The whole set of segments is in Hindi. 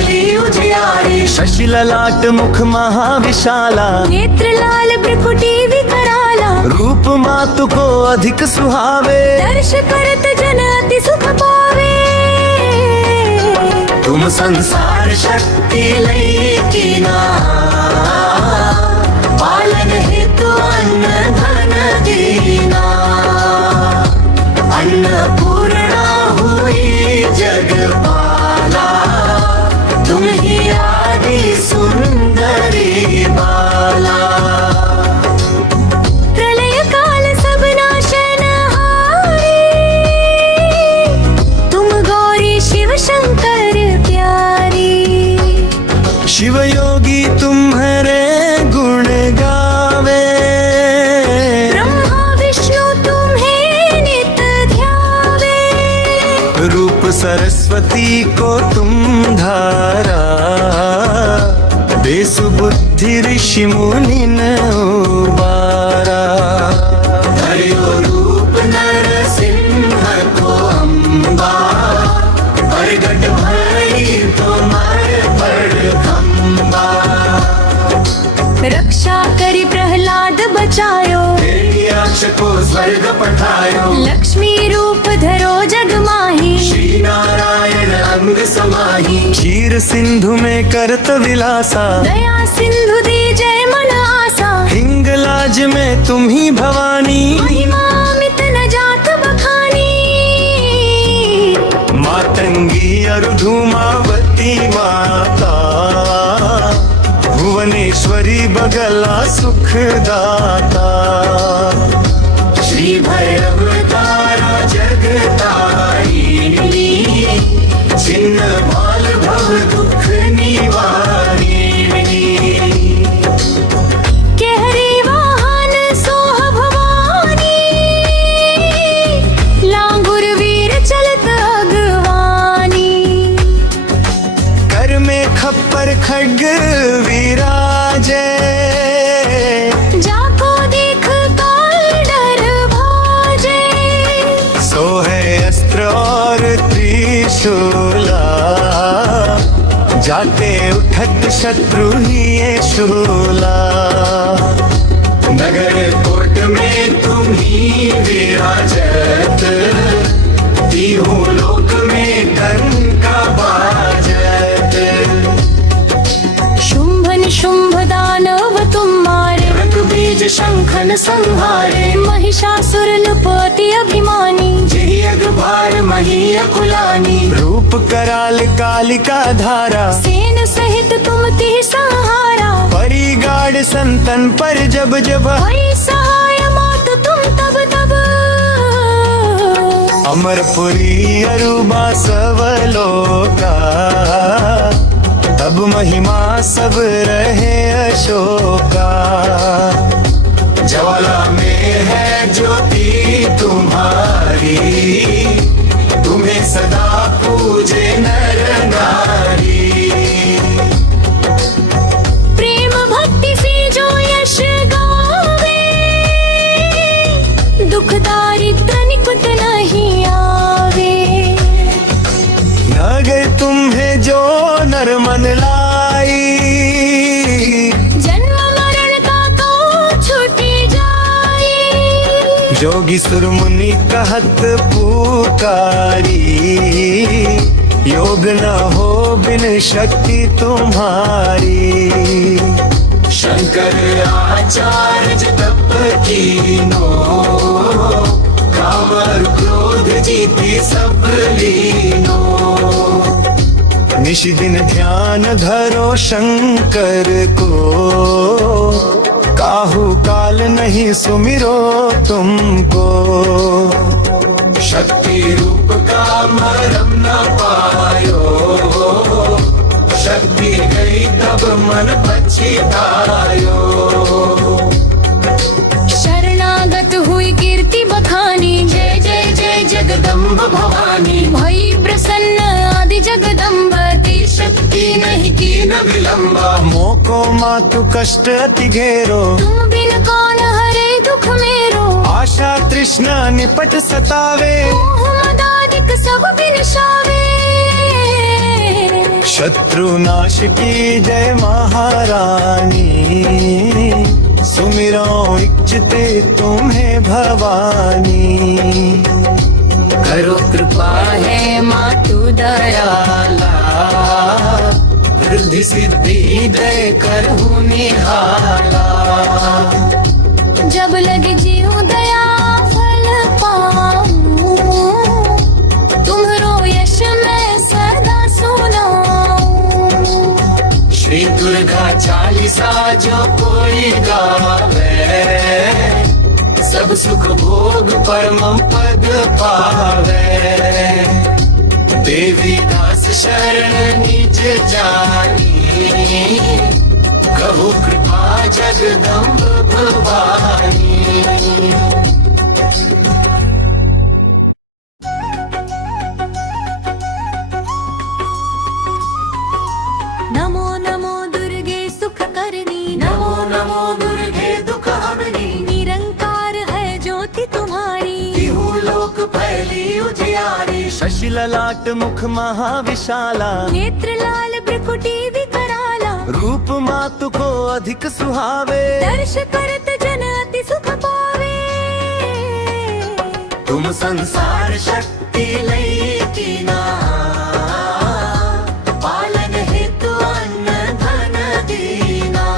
अंजलि उजियारी। शशि ललाट मुख महाविशाला, नेत्र लाल भ्रुकुटी विकराला। रूप मातु को अधिक सुहावे, दर्श करत जन अति सुख पावे। तुम संसार शक्ति लई कीना, पालन हेतु अन्न धन दीना। अन्नपूर्णा हुई जगपाला, तुम ही आदि सुंदरी बाला। प्रलय काल सब नाशनहारी, तुम गौरी शिव शंकर प्यारी। शिव योगी तुम्हारे गुण गावे, ब्रह्मा विष्णु तुम्हें नित ध्यावे। रूप सरस्वती को तुम धारा, देसु बुद्धि ऋषि मुनि न उबारा। हरियो रूप नरसिंह को अम्बा, प्रगट भई तुम्हारे बड़ खम्बा। रक्षा करी प्रहलाद बचायो, हिरण्याक्ष को स्वर्ग पठायो। लक्ष्मी रूप धरो जग माही। श्री नारायण अंग समाही, क्षीर सिंधु में करत विलासा, दया सिंधु दी जय मन आसा। हिंगलाज में तुम ही भवानी, महिमा अमित न जात बखानी। मातंगी अरु धूमावती माता, भुवनेश्वरी बगला सुखदाता। श्री भैरव तारा जगतारिणी, छिन्न भाल भव दुख निवारिणी। केहरी वाहन सोह भवानी, लांगुर वीर चलत अगवानी। कर में खप्पर खड्ग विराजे, जाको देख काल डर भाजे। सो है अस्त्र और त्रिशूला, जाते उठत शत्रु ही ये शूला। नगर कोट में तुम ही विराजत, तीहों लोक में डंका बाजत। शुंभ निशुंभ दानव तुम मारे, रंग बीज शंखन संहारे। महिषासुर नृपति अभिमानी। जही अगभार मही अकुलानी, रूप कराल कालिका धारा, सेन सहित तुम तिह सहारा। परिगाड़ संतन पर जब जब, भई सहाय मात तुम तब तब। अमरपुरी अरुबा सवलोका, तब महिमा सब रहे अशोका। ज्वाला में है ज्योति तुम्हारी, तुम्हें सदा पूजे नर नारी। प्रेम भक्ति से जो यश गावे, दुख दारिद्र निकुट नहीं आवे। नगर तुम्हें जो नर मन लाई, जन्म मरण का तो छूटी जाए। जोगी सुर मुनि कहत पुकारी, योग न हो बिन शक्ति तुम्हारी। शंकर आचार्य तप कीनो, काम और क्रोध जीती सब लीनो। निश दिन ध्यान धरो शंकर को, काहू काल नहीं सुमिरो तुमको। शक्ति रूप का मरम न पायो, शक्ति गई तब मन पछतायो। शरणागत हुई कीर्ति बखानी, जय जय जय जगदम्ब भवानी। भई प्रसन्न आदि जगदम्ब, दी शक्ति नहीं की न विलंबा। मोको मातु कष्ट अति घेरो, तुम बिन कौन हरे दुख मेरो। आशा तृष्णा निपट सतावे, मोह मदादिक सब बिन शावे। शत्रुनाश की जय महारानी, सुमिरो इच्छते तुम्हें भवानी। करो कृपा है मातु दयाला, रिद्धि सिद्धि दे करहु निहाला। जब लगे जीव दया फल पाऊं, तुम्हरो यश मैं सदा सुनाऊं। श्री दुर्गा चालीसा जो कोई गावे, सब सुख भोग परम पद पावे। देवी दास शरण निज जानी, कहु कृपा जगदम्ब भवानी। नमो नमो दुर्गे सुख करनी, नमो नमो दुर्गे दुख हरनी। निरंकार है ज्योति तुम्हारी, लोक फैली उजियारी। शशि ललाट मुख महाविशाला, नेत्र लाल भ्रुकुटी विकराला। रूप मातु को अधिक सुहावे, दर्श करत जन अति सुख पावे। तुम संसार शक्ति लई कीना, पालन हेतु अन्न धन दीना।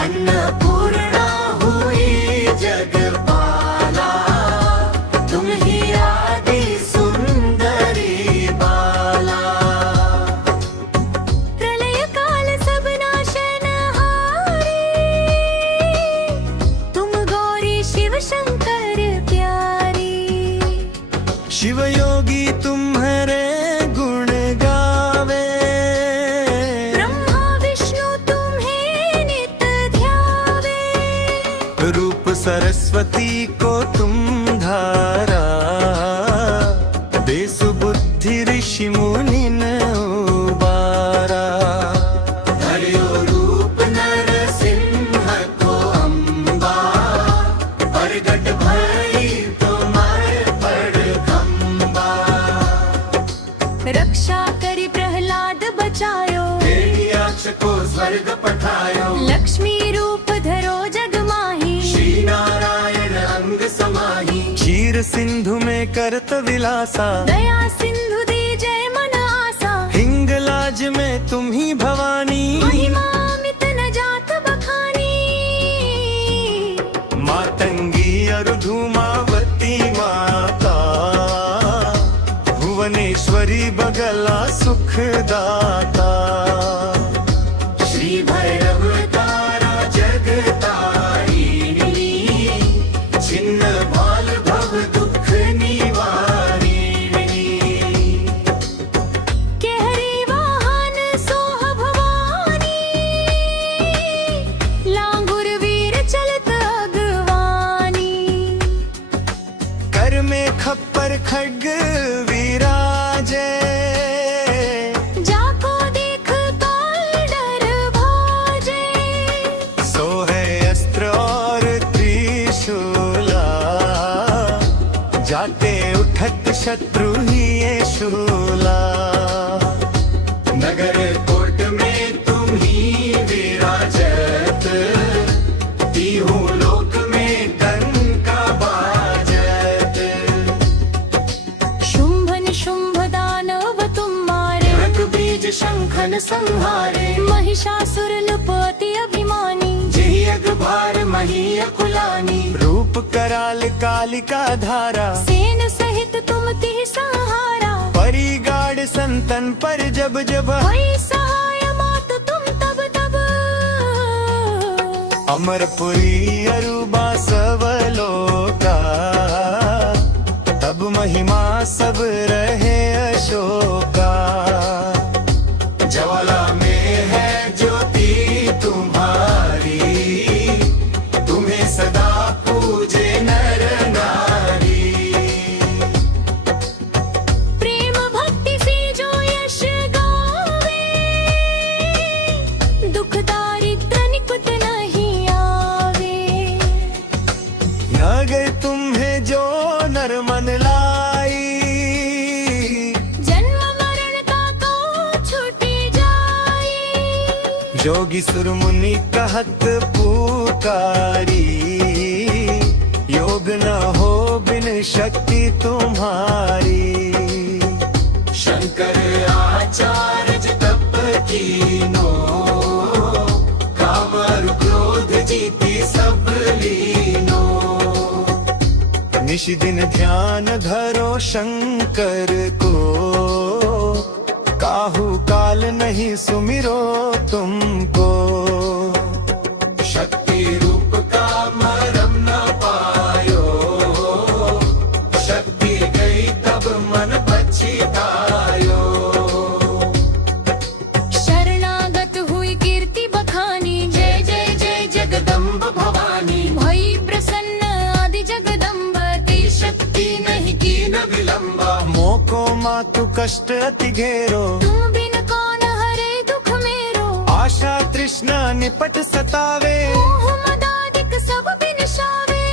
अन्नपूर्णा हुई जगपाला, तुम ही आदि सुंदरी बाला। प्रलय काल सब नाशनहारी, तुम गौरी शिव शंकर प्यारी। शिव योगी तुम्हारे गुण गावे, ब्रह्मा विष्णु तुम्हें नित ध्यावे। रूप सरस्वती को तुम धारा, दे सुबुद्धि ऋषि मुनि न उबारा। धर्यो रूप नरसिंह को अम्बा, प्रगट भई तुम्हारे पड़खम्बा। रक्षा करी प्रहलाद बचायो, हिरण्याक्ष को स्वर्ग पठायो। लक्ष्मी रूप धरो जग माही। श्री नारायण अंग समाही, क्षीर सिंधु में करत विलासा। दया सिंधु दी जय मन आसा, हिंगलाज में तुम ही भवानी। महिमा अमित न जात बखानी। मातंगी अरु धूमावती माता, भुवनेश्वरी बगला सुखदाता। श्री भैरव तारा जगतारिणी, छिन्न भाल भव दुख निवारिणी। केहरी वाहन सोह भवानी, लांगुर वीर चलत अगवानी। कर में खप्पर खड्ग विराजे, जाको देख काल डर भाजे। सो है अस्त्र और त्रिशूला, जाते उठत शत्रु ही ये शूला। नगर कोट में तुम ही विराजत, तीहू लोक में डंका बाजत। शुंभ निशुंभ दानव तुम मारे, रक बीज शंखन संहारे। महिषासुर नृपति अभिमानी। जेहि अगभार मही अकुलानी, रूप कराल कालिका धारा। सेन सहित तुम तिह सहारा, परिगाड़ संतन पर जब जब। वही सहाय मात तुम तब तब। अमरपुरी अरुबा सवलोका, तब महिमा सब रहे अशोका। ज्वाला में है ज्योति तुम्हारी, तुम्हें सदा पूजे नर नारी। प्रेम भक्ति से जो यश गावे, दुख दारिद्र निकुट नहीं आवे। अगर तुम्हें जो नर मन लाई, जन्म जोगी सुरमुनि कहत पुकारी, योग न हो बिन शक्ति तुम्हारी। शंकर आचार्य तप कीनो, काम और क्रोध जीती सब लीनो। निश दिन ध्यान धरो शंकर को, काहू काल नहीं सुमिरो तुमको। शक्ति रूप का मरम न पायो, शक्ति गई तब मन पछतायो। शरणागत हुई कीर्ति बखानी, जय जय जय जगदम्ब भवानी। भई प्रसन्न आदि जगदम्ब, तेरी शक्ति नहीं की न विलंबा। मोको मातु कष्ट अति घेरो, तुम बिन कौन हरे दुख मेरो। आशा तृष्णा निपट सतावे, मोह मदादिक सब बिनशावे।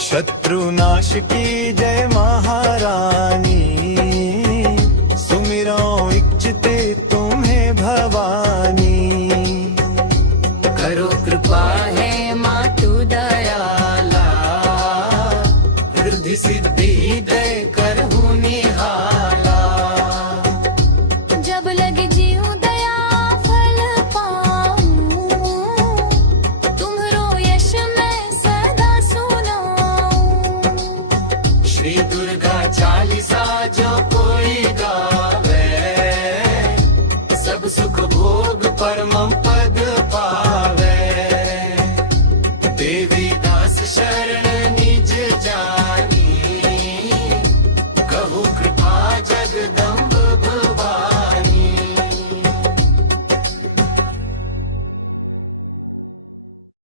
शत्रु नाश की जय महारानी, सुमिरो इच्छते तुम्हें भवानी। करो कृपा है मातु दयाला, वृद्धि सिद्धि दे करहु निहाला। जब लगे जीव दया फल पाऊं, तुम्हरो यश मैं सदा सुनाऊं। श्री दुर्गा चालीसा जो कोई गावे, सब सुख भोग परमा